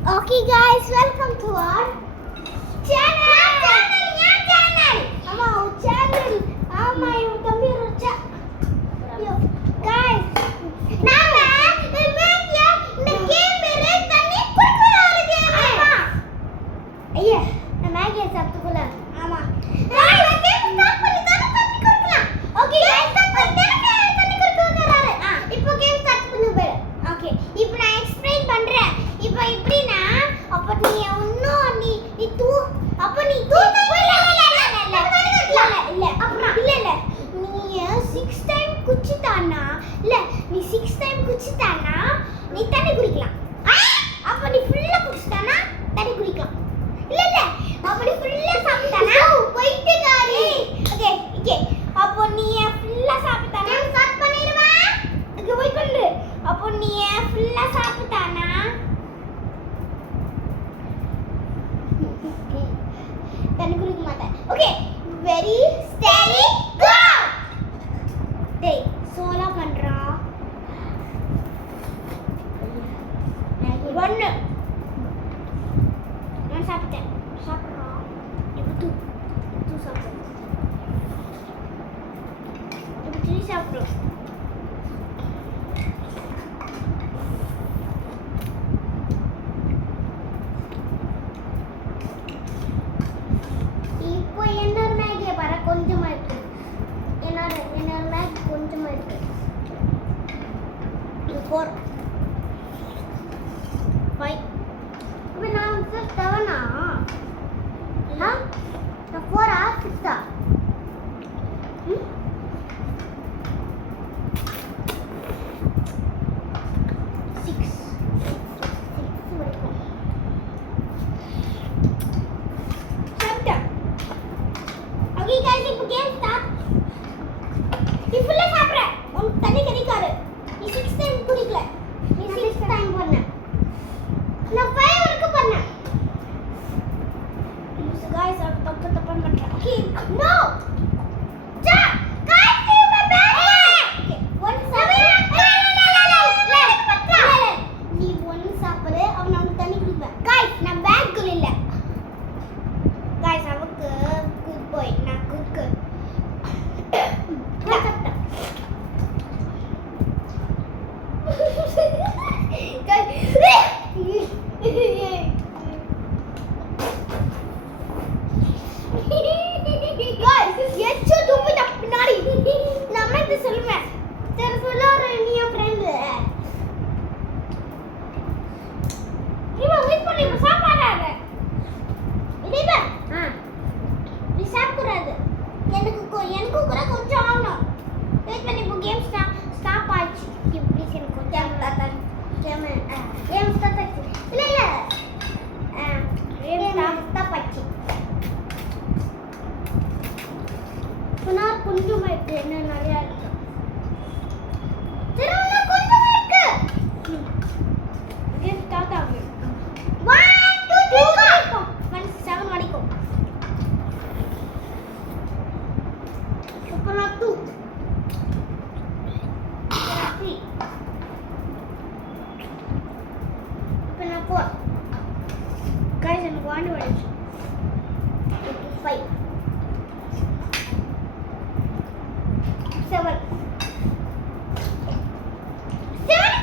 Okay guys, welcome to our channel. Ama channel. Ama ivu thambi rocha. Guys, நாம மேகிய இந்த game பேரு தண்ணி குடிக்குற game. ஆமா. ஐயா, நான் மேகிய சாப்பிட்டுக்கல. ஆமா. guys, கேம் ஸ்டார்ட் பண்ணி தண்ணி குடிக்கலாம். Okay guys, ஸ்டார்ட் பண்ணி தண்ணி குடிக்குறாரு. இப்போ கேம் ஸ்டார்ட் பண்ணுங்க. Okay, இப்போ நான் எக்ஸ்பிளைன் பண்றேன். இப்போ இப்படினா அப்ப நீ இன்னும் நீ தூ அப்ப நீ தூ இல்ல அப்புறம் இல்ல நீ 6 டைம் குச்சிட்டானா இல்ல நீ 6 டைம் குச்சிட்டானா நீ தண்ணி குடிக்கலாம். அப்ப நீ ஃபுல்லா குடிச்சிட்டானா தண்ணி குடிக்கலாம். இல்ல அப்ப நீ ஃபுல்லா சாப்பிட்டானா போயிட்டுகாரி. ஓகே அப்ப நீ ஃபுல்லா சாப்பிட்டானா ஸ்டார்ட் பண்ணிடுவா. ஓகே வெயிட் பண்ணு. அப்ப நீ ஃபுல்லா சாப்பிட்டானா தண்ணி குடிக்க மாட்டேன். Okay very steady go. டேய் சோலா பண்றா. 1 நான் சாப்பிட்டேன். சாப்பிடுறா. இப்போ தூ சாப்பிடு. இப்போ நீ சாப்பிடு. இப்போ என்னோட மேகியை பாரு கொஞ்சமா இருக்கு. என்னோட மேக் கொஞ்சமா இருக்கு. 4 5 இப்போ நான் 7 நான் 4 6 Okay guys, இப்போ கேம் ஸ்டார்ட். நீ ஃபுல்லா சாப்பிடுற. உன் தண்ணி கிடைக்காது. நீ 6 டைம் குடிக்கல. நீ 6 டைம் பண்ண. நான் 5 வரைக்கும் பண்ணேன். So guys, நான் தப்பு பண்றேன். Okay, no. Jha, guys, see my bag. Okay, 1 சாப்பிடு. நீ 1 சாப்பிடு. அவன் நான் தண்ணி குடிப்பேன். Guys, நான் பேக் குள்ள இல்ல. Guys, அவக்கு good boy. நான் good girl. எனக்கு கூட கொஞ்சம் ஆகணும். வெயிட் பண்ணி இப்போ கேம் ஸ்டாப் ஆயிடுச்சு. ப்ளீஸ் எனக்கு கொஞ்சம் கேம் ஸ்டாப் ஆயிடுச்சு. இல்ல கேம் ஸ்டாப் ஆயிடுச்சு. கொஞ்சமா இருக்கு. என்ன நிறைய இருக்கு. சரி கொஞ்சமா இருக்கு. கேம் ஸ்டார்ட் ஆகுது. 1 2 3 7 வரைக்கும். Open up 2. 3. Open up 4. Guys, I'm going to watch. 5. 7. 7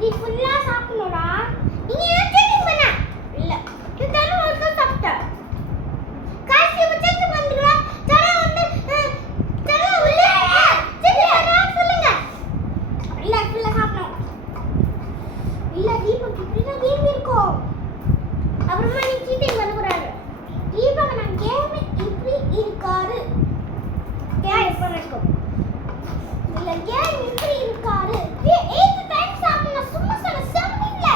நீ ஃபுல்லா சாப்பிடணும்டா. நீ என்ன செக்கிங் பண்ண? இல்ல. நீ தண்ணி ஒழுங்கா சாப்பிட்ட. காசி செக் பண்றா. தலை வந்து தலை உள்ள செக் பண்ணா சொல்லுங்க. இல்ல ஃபுல்லா சாப்பிடணும். இல்ல தீபக் இப்படினா கேம் இருக்கும். அப்புறமா நீ சீட்டிங் பண்ண கூடாது. தீபக் நான் கேம் இப்படி இருக்காரு கேம் பண்ணிக்கோ இல்ல கேம் இப்படி இருக்காரு 8 டைம்ஸ் சாப்பிடணும் சும்மா சொல்ல 7 இல்ல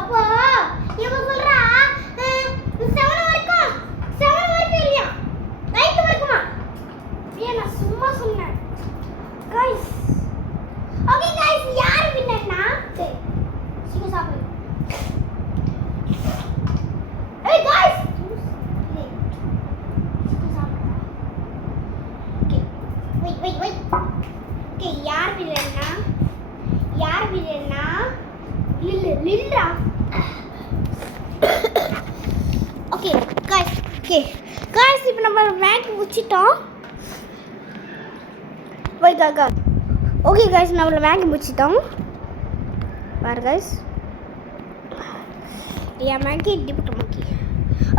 அப்போ இவன் சொல்றா 7 வரைக்கும் இல்லையா 9 வரைக்குமா ஏன் நான் சும்மா சொன்னேன் गाइस ஓகே गाइस யார் வின்னர்னா சரி சீக்கிரம் சாப்பிடு ஏய் गाइस சீக்கிரம் சாப்பிடு ஓகே வெயிட் ஓகே யார் வின்னர்னா லில்லா ஓகே गाइस இப்போ நம்ம மேட்ச் முடிச்சிட்டோம் Wait, okay guys, now we'll make முடிச்சிட்டோம் பாரு guys யா மேக்கி டிபுட் மக்கி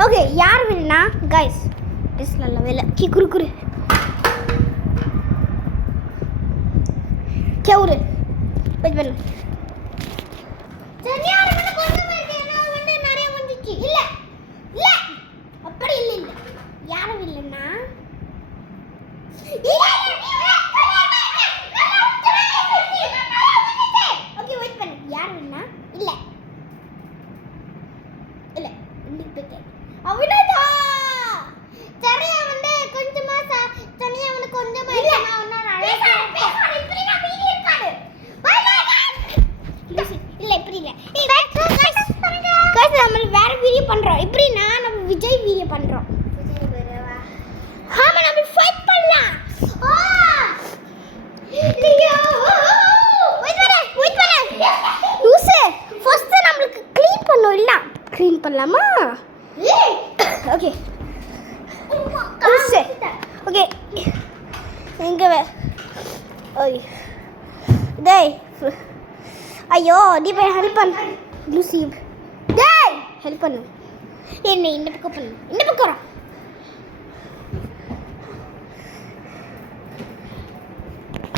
ஓகே யார் வின்னா guys டெஸ்ட் நல்ல வேலை குரு கேவுரு வெயிட் பண்ணு சரியா எனக்கு கொஞ்சம் இருக்கேனா வந்து நிறைய வந்துச்சு இல்ல அப்படி இல்ல யார் வில்லனா அவினதா சரியா வந்து கொஞ்சமா தனியா வந்து கொஞ்சமா நான் நிறைய பேசுறேன் இப்படி நான் வீடியோ இருக்காது பை இல்ல இப்படி இல்ல गाइस நம்ம வேற வீடியோ பண்றோம் இப்படி நம்ம விஜய் வீடியோ பண்றோம் விஜய் வேறவா ஆமா நம்ம ஃபைட் பண்ணலாம் லியோ வெயிட் பண்ணு லூசு ஃபர்ஸ்ட் நமக்கு க்ளீன் பண்ணனும் இல்ல க்ளீன் பண்ணலாமா ஓகே ஓகே எங்க ஓய் டேய் ஐயோ நீ போய் ஹெல்ப் பண்ணு லூசி டேய் ஹெல்ப் பண்ணு என்ன இந்த பக்கம் பண்ணு இந்த பக்கம்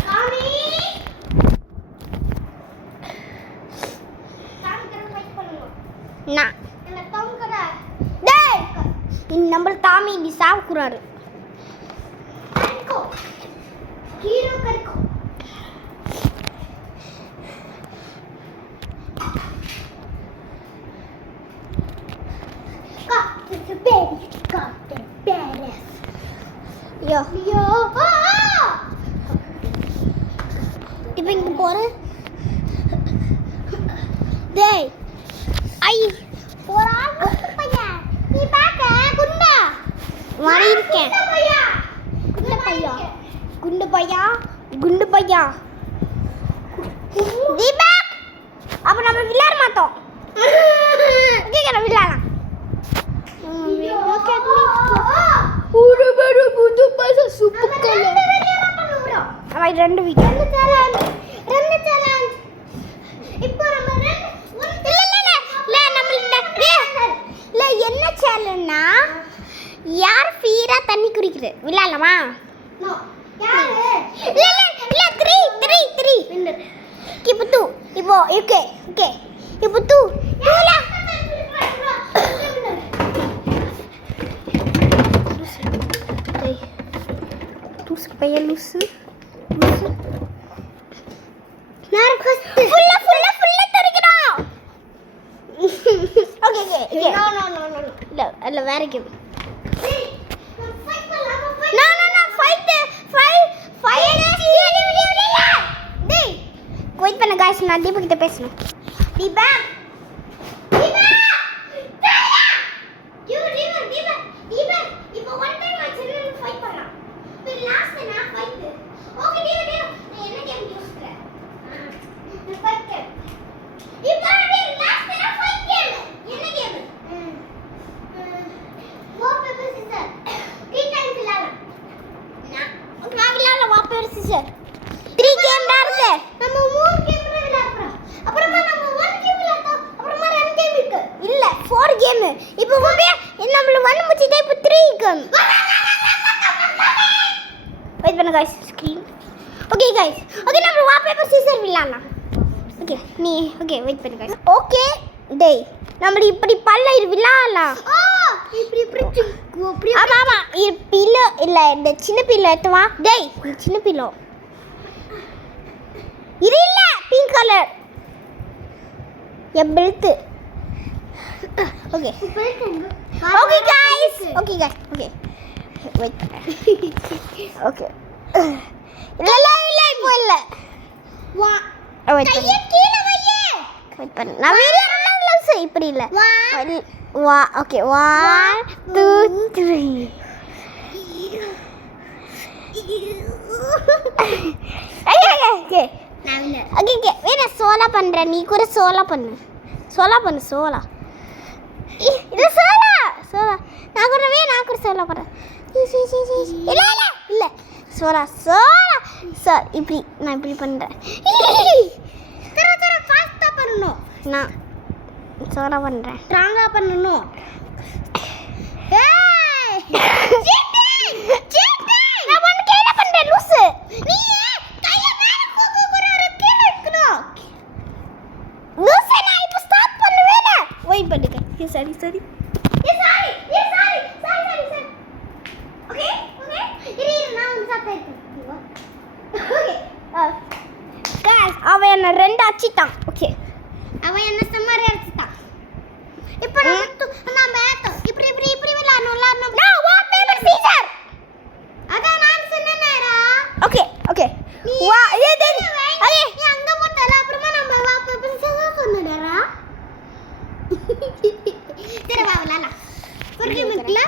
காமி ஃபைட் பண்ணுங்க நான் நம்ம தாமி நீ சாவுக்குறாரு ஹீரோ கர்க்கோ யோ இப்போ இங்க போறேன் டேய் ஐ போறா பையன் நீ பாக்க குண்டா மாறி இருக்கேன் குண்டு பையா தீபக் அப்ப நம்ம விளையாட மாட்டோம் கேக்குற விளையாடலாம் ஒரு பேரு புது பைசா சூப்பர் கலர் நம்ம ரெண்டு வீக் ரெண்டு சேலஞ்ச் இப்போ நம்ம இல்ல என்ன சேலஞ்ச்னா யார் ஃபீரா தண்ணி குடிக்குது விளையாடலாமா நோ யாரு இல்ல 3 இப்போ 2 இப்போ ஓகே இப்போ 2 ல லூசு பையன் லூசு நான் ஃபுல்லா தரிக்கிறோம் ஓகே நோ இல்ல வேற கேம் வெயிட் பண்ணு गाइस நான் தீபக் கிட்ட பேசணும் தீபக் இப்போ ஒன் டைம் ஆச்சு ஃபைட் பண்ணலாம் இப்போ லாஸ்ட் நான் ஃபைட் ஓகே தீபக் நான் என்ன கேம் யோசிக்கிறேன் நான் ஃபைட் கேம் இப்போ லாஸ்ட் நான் ஃபைட் கேம் என்ன game what paper scissor 3 times விளையாடலாம் நான் விளையாடலாம் வாட் பேப்பர் சிசர் 3 கேம் தான் இருக்கு நம்ம 3 கேம் விளையாடுறோம் அப்புறமா நம்ம 1 கேம் விளையாடுறோம் அப்புறமா 2 கேம் இருக்கு இல்ல 4 கேம் இப்போ நம்மள 1 முடிச்சிட்டே இப்போ 3 கேம் வெயிட் பண்ணு guys screen okay guys okay நம்ம வாட் பேப்பர் சிசர் விளையாடலாம் ஓகே வெயிட் பண்ணு गाइस ஓகே டேய் நம்ம இப்படி பல்ல விளையாடலாம் இப்படி ஆமா ஆமா இது பில்லோ இல்ல இந்த சின்ன பில்லோ எடுத்து வா டேய் இந்த சின்ன பில்லோ இது இல்ல பிங்க் கலர் என் belt okay okay guys okay wait okay இல்ல இப்போ இல்ல வா கையை கீழ வையே வெயிட் பண்ணு நான் வீடியோ ரன் செய்ய இப்படி இல்ல வா ஓகே 1 2 3 ஓகே வேற சோலா பண்றேன் நீ கூட சோலா பண்ணு சோலா இது சோலா நான் கூட சோலா பண்றேன் இல்ல சோலா இப்படி நான் இப்படி பண்றேன் ஃபாஸ்டா பண்ணணும் நான் சோலா பண்றேன் ஸ்ட்ராங்கா பண்ணணும் நான் ஒன்னு கேல பண்றேன் லூசு நீ கைய மேல கூக்குறற கீழ வைக்கணும் லூசு நான் இப்ப ஸ்டார்ட் பண்ணுவேனா வெயிட் பண்ணுங்க சரி சரி ஓகே இரு நான் ஸ்டார்ட் பண்ணிட்டேன் ஓகே गाइस அவன் என்ன ரெண்டு அடிச்சிட்டான் ஓகே அவன் என்ன சம்மரி அடிச்சிட்டான் இப்போ நம்ம இப்படி விளையாடணும்ல நோ வாட் பேப்பர் சீசர் அதான் நான் சொன்னேனேடா ஓகே வா ஓகே நீ அங்க போட்டல அப்புறமா நம்ம வா பேப்பர் சீசர் சொன்னேடா சரி வா விளையாடலாம் புரியுது மிக்கல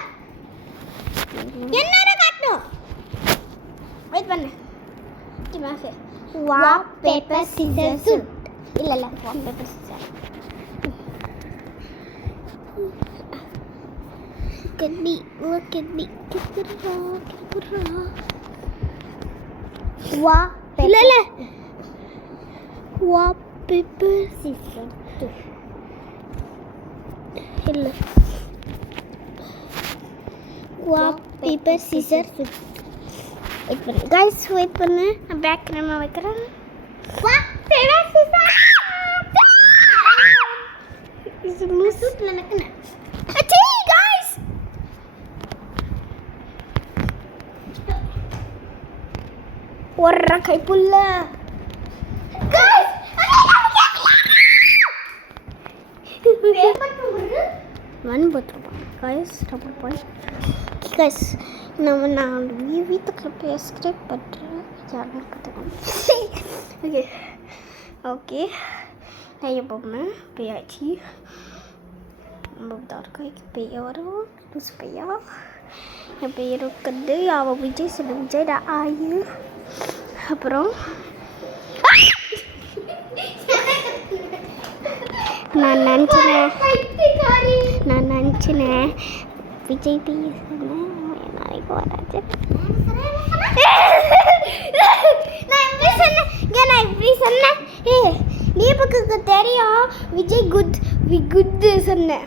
என்னடா காட்டணும் வெயிட் பண்ணு மாஃபே வா பேப்பர் சீசர் ஷூட் இல்ல வா paper Caesar look at me வா இல்ல வா பேப்பர் சீசர் இல்ல வா பேப்பர் சீசர் வெயிட் பண்ணு गाइस வெயிட் பண்ணு நான் பேக் கேமரா வைக்கிறேன் வா பேப்பர் சீசர் இது லூசுல நக்கன achieve guys ஒர்ற Kaipulla guys one बता गाइस डबल पॉइंट गाइस நான் வீட்டுக்கு போய் ஸ்கிரிப்ட் பண்ணுறேன் யாரும் பார்த்துக்கோங்க ஓகே நான் எப்போவுமே போயாச்சு ரொம்ப தார்க்காய்க்கு பெய்ய வரும் லூஸ் பையா என் பெயர் இருக்கிறது அவள் விஜய் சொல்ல விஜய் ஆயு அப்புறம் நான் நினச்சினேன் விஜய் பெய்ய சொன்னேன் நாளைக்கு வராது நான் இப்படி சொன்னேன் தீபக்கு தெரியும் விஜய் குட் சொன்னேன்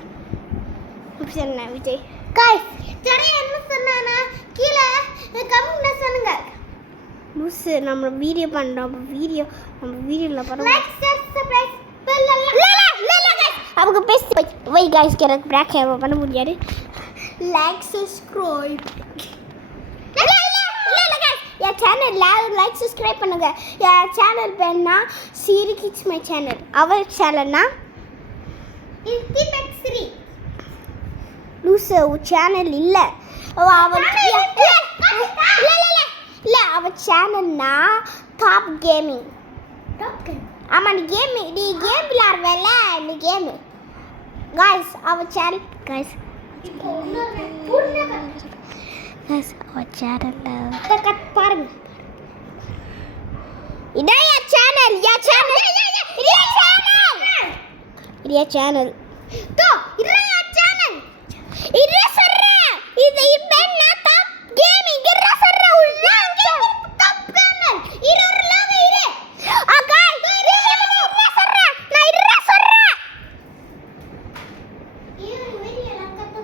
விஜய் காய்ஸ் சரி என்ன சொன்னானா கீழே கமெண்ட்ல சொல்லுங்க லூசு நம்ம வீடியோ பண்றோம் நம்ம வீடியோல பாருங்க லைக் ஷேர் சப்ஸ்கிரைப் பெல் அவங்க பேசி வை गाइस எனக்கு பிரேக் பண்ண முடியாது லைக் சப்ஸ்கிரைப் என் சேனல் லைக் சப்ஸ்கிரைப் பண்ணுங்க என் சேனல் பேர்னா சிரி கிட்ஸ் மை சேனல் அவர் சேனல்னா இன்டிபெட் ஸ்ரீ லூசு சேனல் இல்ல அவ சேனல்னா டாப் கேமிங் ஆமா நீ கேம் விளையாடுவல நீ கேம் गाइस அவர் சேனல் गाइस அவர் சேனல்ல கட் பாருங்க இதான் என் சேனல் இது சேனல் தோ இது என் சேனல் இது சொல்றேன் இது இப்ப டாப் கேமிங் இது சொல்றேன் உள்ள டாப் கேமிங் இது ஒரு லவ் இது गाइस இது சொல்றேன் நான் இது சொல்றேன் இது வீடியோ லங்கட்ட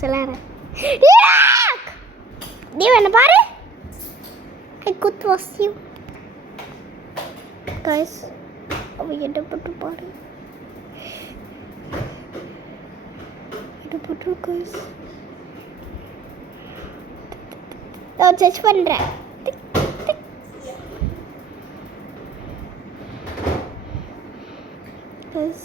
சொல்லுறேன். நீ என்ன பாரு. I could trust you. Guys, அவ என்ன போட்டு பாரு. என்ன போட்டு guys. நான் செக் பண்றேன். Guys.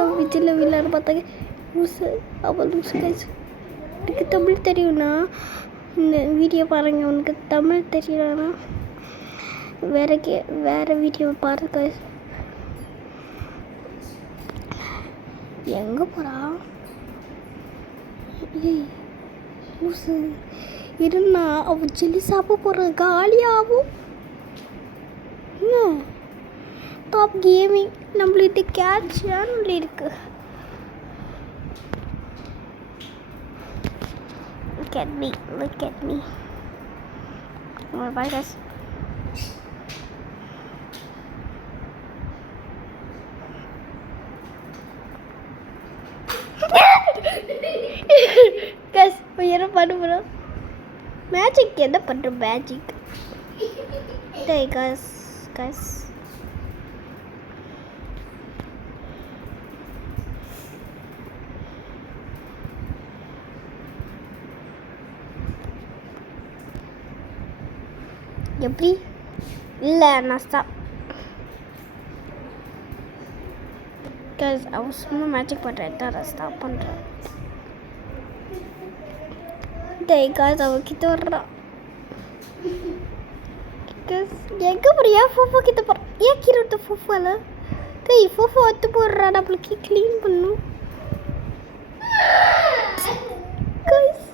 அவன் விஜயில் விளையாட பார்த்தாங்க லூசு அவள் லூசு கைஸ். எனக்கு தமிழ் தெரியும்னா இந்த வீடியோ பாருங்க. உனக்கு தமிழ் தெரியலனா வேறு வீடியோ பாரு கைஸ். எங்கே போகிறா? ஏய் லூசு இருந்தா அவள் ஜெல்லி சாப்பிட போகிற காலியாகும். டாப் கேமிங் நம்மளுக்கு கேட் சேனல் இருக்கு. Look at me. Bye guys. Guys, என்ன பண்ண போறோம்? மேஜிக் என்ன பண்ற மேஜிக்? டேய் guys. எப்படி இல்லை நான் ஸ்டாப் கைஸ். அவன் சும்மா மேஜிக் பண்ணுறேன் தான் நான் ஸ்டாப் பண்ணுறேன். டேய் கைஸ் அவன் கிட்ட வர்றான். எங்கே போறியா? ஃபோஃபோ கிட்ட போகிறான். ஏன் கீரை விட்டு ஃபோஃபோல? டேய் ஃபோஃபோ ஒத்து போடுறா. நம்மளுக்கு க்ளீன் பண்ணும். கைஸ்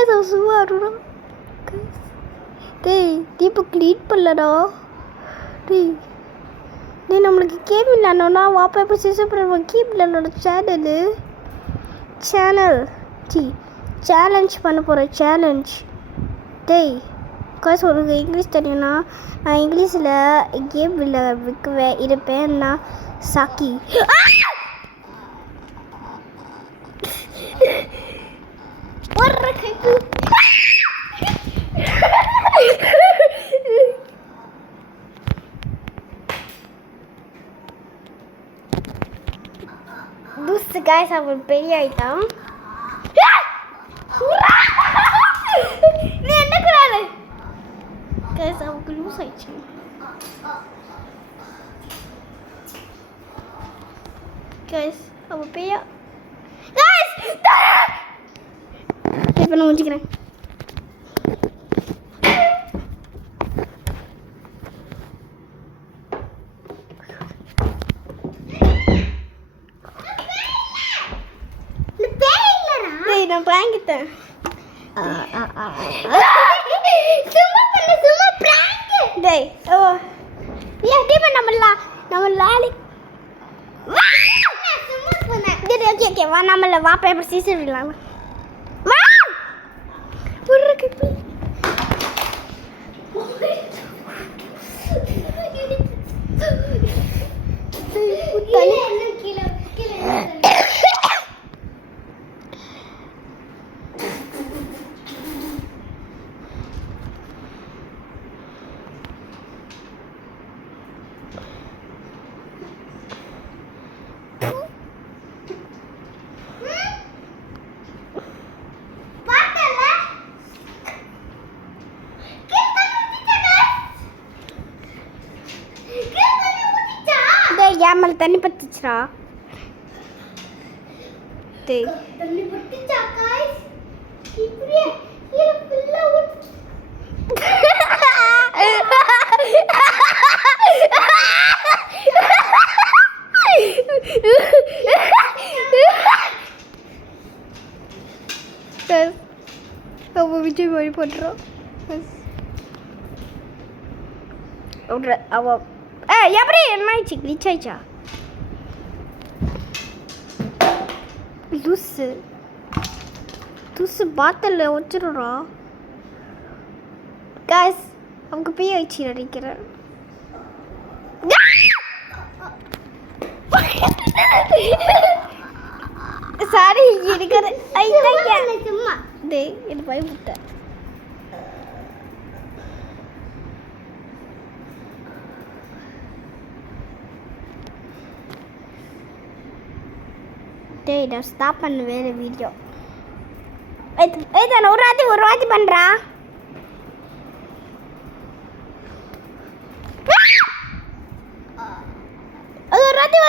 அவன் சும்மா ஆடுறான். டேய் தீபு க்ளீன் பண்ணலடா. டேய் நம்மளுக்கு கேம் விளையாடணும்னா வாப்பா எப்போ சிசர் பண்ணுவோம். கேம் விளையாடோட சேலஞ்ச் பண்ண போகிறேன். சேலஞ்ச். டேய் காசு உனக்கு இங்கிலீஷ் தெரியும்னா நான் இங்கிலீஷில் கேம் இருப்பேன். நான் சாக்கி ஒரு கைப்பு லூசு கைஸ் அவன் பெரிய ஆயிட்டான். நீ என்ன குறாரு கைஸ் அவனுக்கு லூஸ் ஆயிடுச்சு. கைஸ் அவன் பெரிய கைஸ் இப்போ நான் முடிச்சுக்கிறேன். நான் பிராங்கிட்டேன். சும்மா பிராங்க். டேய் ஓ ஏன் டீ நம்ம லாலி சும்மா பண்ணேன். ஓகே வா நம்மள வா பேப்பர் சீசர் விடலாம். வா ஒரு கிப்பு ஏமல் தண்ணி பத்திச்சுடா. டேய் தண்ணி பத்திச்சா गाइस இப்படியே இது ஃபுல்லா அப்போ விஜய் மாதிரி போட்டுறோம். அவ எப்படி என்னாச்சு கிளிச் ஆயிடுச்சா? லூசு தூசு பாத்தல வச்சிடுறா காய்ஸ் அவங்க பேய் வச்சு நினைக்கிறேன் சாரி இருக்கிற சும்மா டேய் என்ன பயமுட்ட டேய் நான் ஸ்டாப் பண்ண வேற வீடியோ நான் ஒரு வாட்டி பண்றா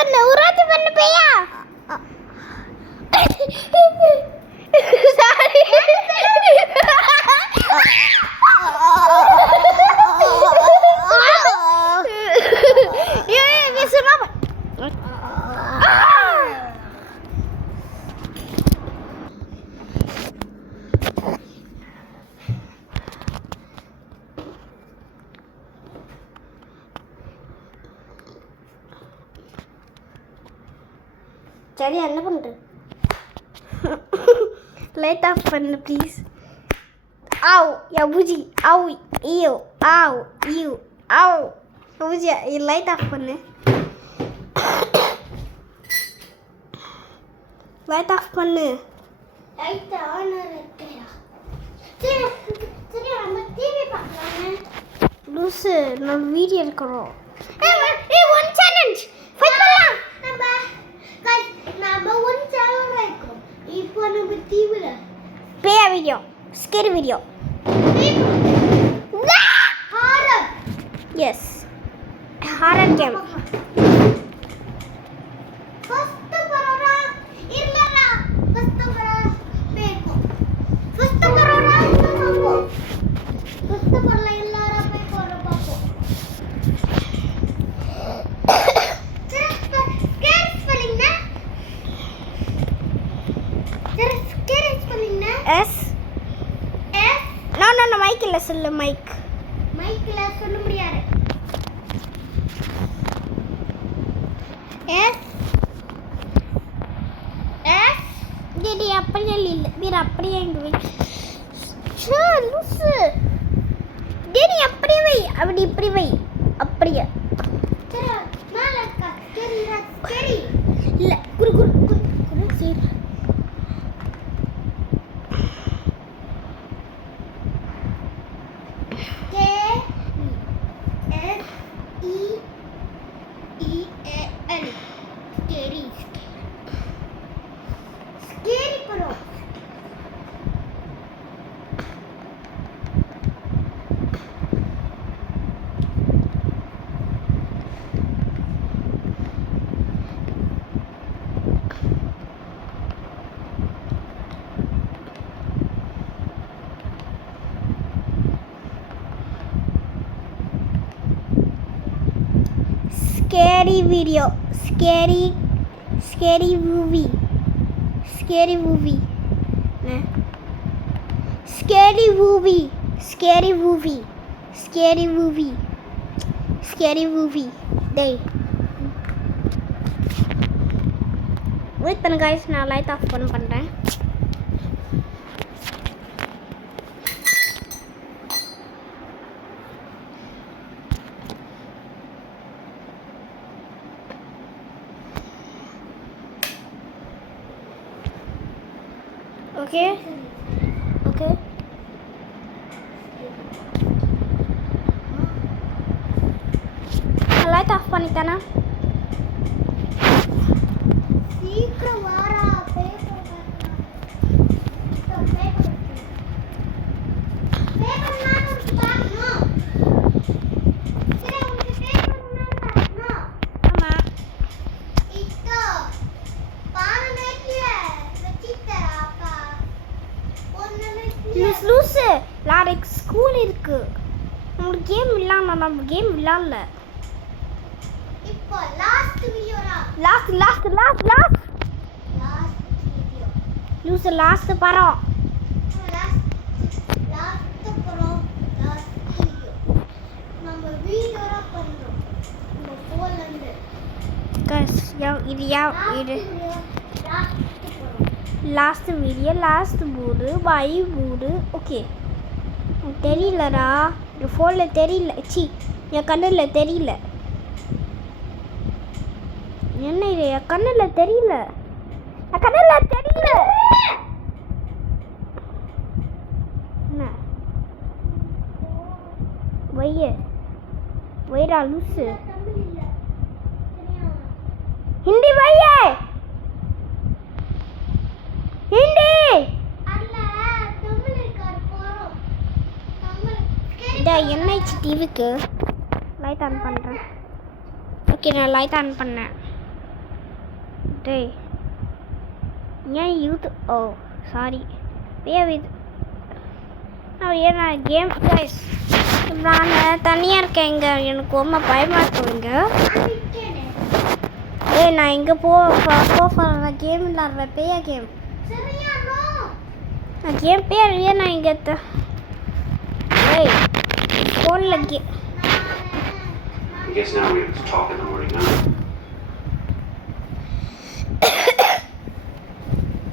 அது ஒரு வாட்டி பண்ண பேயா சாரி நீ சும்மா சரி என்ன பண்ற லைட் ஆஃப் பண்ணு ப்ளீஸ் ஆவ் யா பூஜி ஆவ் ஈயோ ஆவ் ஈயோ ஆவ் பூஜி லைட் ஆஃப் பண்ணு லைட் ஆஃப் பண்ணு லைட் ஆன் இருக்கேடா சரி நம்ம டிவி பார்க்கலாமே லூசு நான் வீடியோ எடுக்கிறோம் ஏய் ஒன் சேலஞ்ச் ஃபைட் பண்ணலாம் நம்ம ஒன் சேலஞ்ச் வைக்கிறோம் இப்போ நம்ம டிவில பேயா வீடியோ ஸ்கேரி வீடியோ ஹாரர் எஸ் ஹாரர் கேம் ஃபர்ஸ்ட் பரோடா இல்லடா ஃபர்ஸ்ட் பரோடா பேக்கோ ஃபர்ஸ்ட் பரோடா இல்லடா ஃபர்ஸ்ட் பரோடா இல்லடா பேக்கோ பாப்போம் எஸ் நோ மைக் இல்லை சொல்லு மைக்ல சொல்ல முடியாது எஸ் டேடி அப்படியே இல்லை வேறு அப்படியே எங்க வை லூசு டேடி அப்படியே வை அப்படி இப்படி வை அப்படியே சரி மேல இருக்கா சரி இல்லை குரு குரு குரு குரு சரி scary video scary movie scary movie scary movie scary movie scary movie scary movie டேய் வெயிட் பண்ணு गाइस நான் லைட் ஆஃப் பண்றேன் ஓகே ஓகே லைட் ஆஃப் பண்ணிட்டானா சீக்கிரம் வாடா பேப்பர் பார்க்கணும் சரி உங்களுக்கு பேப்பர் பார்க்கணும் ஆமா இப்போ பானமேட்ல வெச்சிட்டறாப்பா மிஸ் லூசு நாளைக்கு ஸ்கூல் இருக்கு உங்களுக்கு கேம் விளையாடல இப்போ லாஸ்ட் வீடியோடா லாஸ்ட் வீடியோ லூசு லாஸ்ட் பரம் லாஸ்ட் படம் லாஸ்ட் வீடியோ நம்ம வீடியோடா பண்றோம் நம்ம போன்ல இருந்து இது லாஸ்ட் படம் லாஸ்ட் வீடியோ லாஸ்ட் போர்டு பை போர்டு ஓகே தெரியலடா என் ஃபோனில் தெரியல சி என் கண்ணில் தெரியல என்ன இது என் கண்ணில் தெரியல என் கண்ணில் தெரியல என்ன வைரா லூசு हिंदी भाई हिंदी என்னாச்சு டிவிக்கு லைட் ஆன் பண்ணுறேன் ஓகே நான் லைட் ஆன் பண்ணேன் டேய் ஏன் யூத் ஓ சாரி நான் கேம் கைஸ் நான் தனியாக இருக்கேன் இங்கே எனக்கு ரொம்ப பயமாக இருக்குங்க ஏய் நான் இங்கே போகிறேன் கேம் விளாட்றேன் பேயா கேம் நான் கேம் பேர் நான் இங்கே ஏய் ஃபோனில்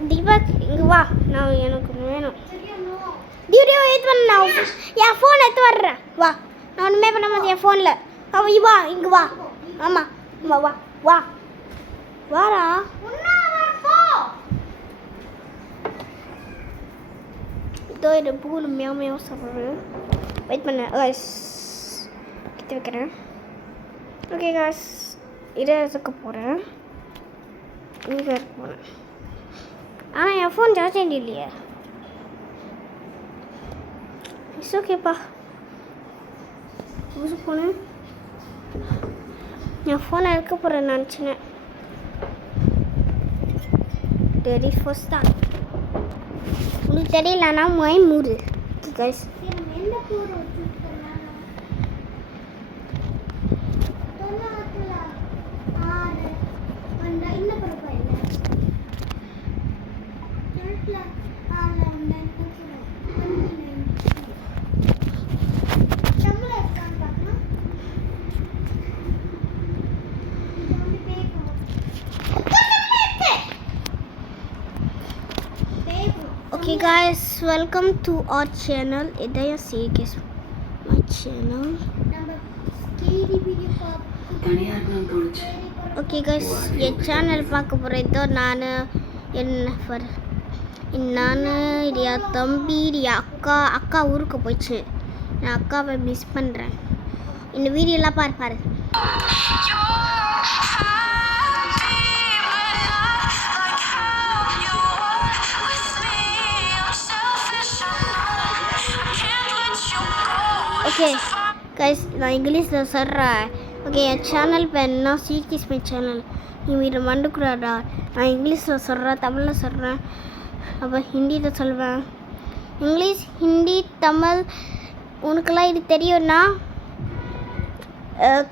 தீபக் இங்கே வா நான் எனக்கு வேணும் டியூடியோ எடுத்து பண்ண நான் என் ஃபோன் எடுத்து வர்றேன் வா நான் ஒன்றுமே பண்ண மாட்டேன் என் ஃபோனில் அவன் வா இங்கே வா ஆமாம் வா வா வா வாடா இதோ இது பூ மியாவ் மியாவ் சொல்கிறேன் வெயிட் பண்ண கிட்ட வைக்கிறேன் ஓகே காஸ் இதை இருக்க போகிறேன் இங்கே இருக்க போகிறேன் ஆனால் என் ஃபோன் சார்ஜ் இல்லையே இட்ஸ் ஓகேப்பா யூஸ் போனேன் என் ஃபோனை எடுக்க போகிறேன் நினச்சினேன் தெரி ஃபர்ஸ்ட் தான் உங்களுக்கு தெரியலன்னா மூடு guys Okay guys, welcome to our channel. Idaya Seekis my channel. Okay guys, ये channel பார்க்க போறதோ நான் இடியா தம்பி இடியா அக்கா ஊருக்கு போயிடுச்சு நான் அக்காவை மிஸ் பண்ணுறேன் இந்த வீடியோலாம் பாரு ஓகே கைஸ் நான் இங்கிலீஷில் சொல்கிறேன் ஓகே என் சேனல் பேர்னா சீக்கிஸ் மை சேனல் நீ வீடு மண்டுக்குறாடா நான் இங்கிலீஷில் சொல்கிறேன் தமிழில் சொல்கிறேன் அப்போ ஹிந்தியில் சொல்வேன் இங்கிலீஷ் ஹிந்தி தமிழ் உனக்கெல்லாம் இது தெரியும்னா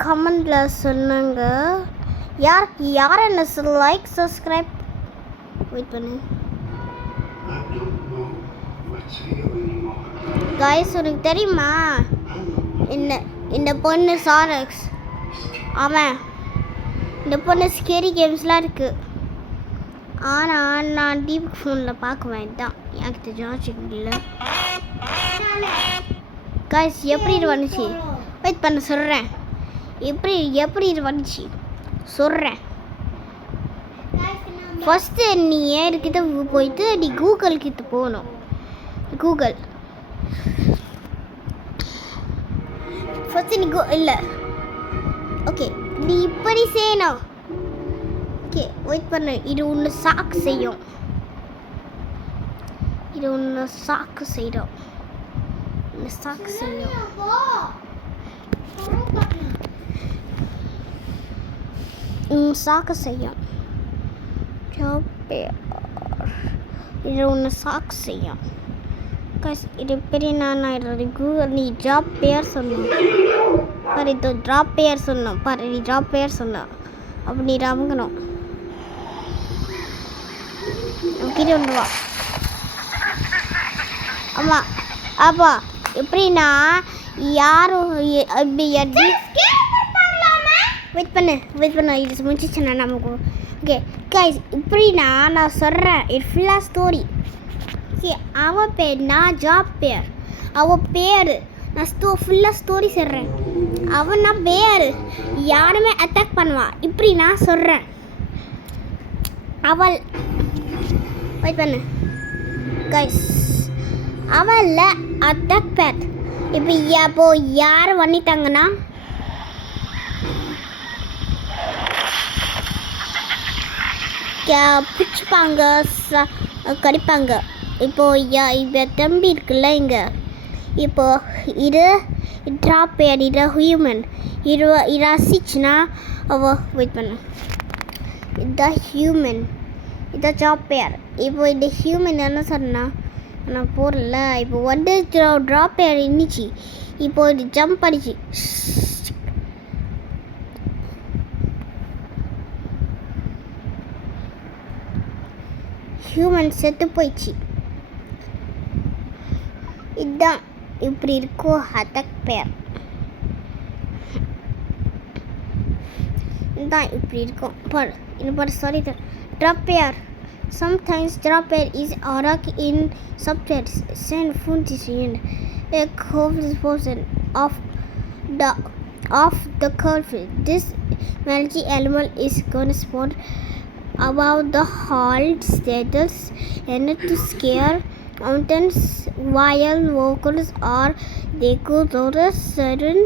கமெண்டில் சொன்னாங்க யார் என்ன லைக் சப்ஸ்கிரைப் வெயிட் பண்ணு காய்ஸ் உனக்கு தெரியுமா இந்த பொண்ணு சாரக்ஸ் அவன் இந்த பொண்ணு ஸ்கேரி கேம்ஸ்லாம் இருக்குது ஆனால் நான் டீப் ஃபோனில் பார்க்குவேன் இதுதான் எனக்கு ஜார்ஜ் இல்லை காய்ஸ் எப்படி இது வந்துச்சு வெயிட் பண்ண சொல்கிறேன் எப்படி இது வந்துச்சு சொல்கிறேன் ஃபஸ்ட்டு நீ ஏற்கிட்ட போயிட்டு நீ கூகுள் கிட்ட போகணும் கூகுள் ஃபஸ்ட்டு நீ இல்லை ஓகே நீ இப்படி செய்யணும் ஓகே வெயிட் பண்ணு இது ஒன்று சாக்கு செய்யும் சாக்கு செய்யும் இது ஒன்று சாக்கு செய்யும் இது பெரிய நான் கூகுள் நீ ஜாப் பேர் சொல்லணும் பாரு இது ட்ராப் பேர் சொல்லணும் பாரு நீ ட்ராப் பேர் சொல்லணும் அப்போ நீ ரமங்கணும் கிட்ட ஒன்று வா ஆமாம் அப்பா எப்படின்னா யாரும் வெயிட் பண்ணு இது முடிச்சிச்சுன்னா நமக்கு ஓகே கைஸ் இப்படின்னா நான் சொல்கிறேன் இது ஃபுல்லாக ஸ்டோரி. ஓகே அவன் பேர் நான் ஜாப் பேர் அவன் பேர் நான் ஃபுல்லாக ஸ்டோரி சொல்கிறேன். அவன் நான் பேர் யாருமே அட்டாக் பண்ணுவான் இப்படி நான் சொல்கிறேன். அவள் வெயிட் பண்ணு கைஸ் அவளில் அட்டாக் பேட் இப்போ அப்போ யார் பண்ணிட்டாங்கன்னா பிடிச்சிப்பாங்க கடிப்பாங்க. இப்போ தம்பி இருக்குல்ல இங்கே இப்போ இது ட்ராப் பேர் இது ஹியூமன் இது ரசிச்சுன்னா அவள் வெயிட் பண்ணு இதுதான் ஹியூமன் இதான் ஜாப் பேர். இப்போ இந்த ஹியூமன் என்ன சொன்னால் நான் போடல இப்போ வந்து ட்ராப் பேர் இருந்துச்சு. இப்போ இது ஜம்ப் அடிச்சு ஹியூமன் செத்து போயிடுச்சு. இதுதான் இப்படி இருக்கும் அட்டாக் பேர். இதுதான் இப்படி இருக்கும் பாரு இன்னும் பாரு சாரி ட்ராப் பேர். Sometimes drop air is attack in subjects send food in a portion of the curve. This magic animal is gonna spot above the hall status and to scare mountains while vocals are they go to the certain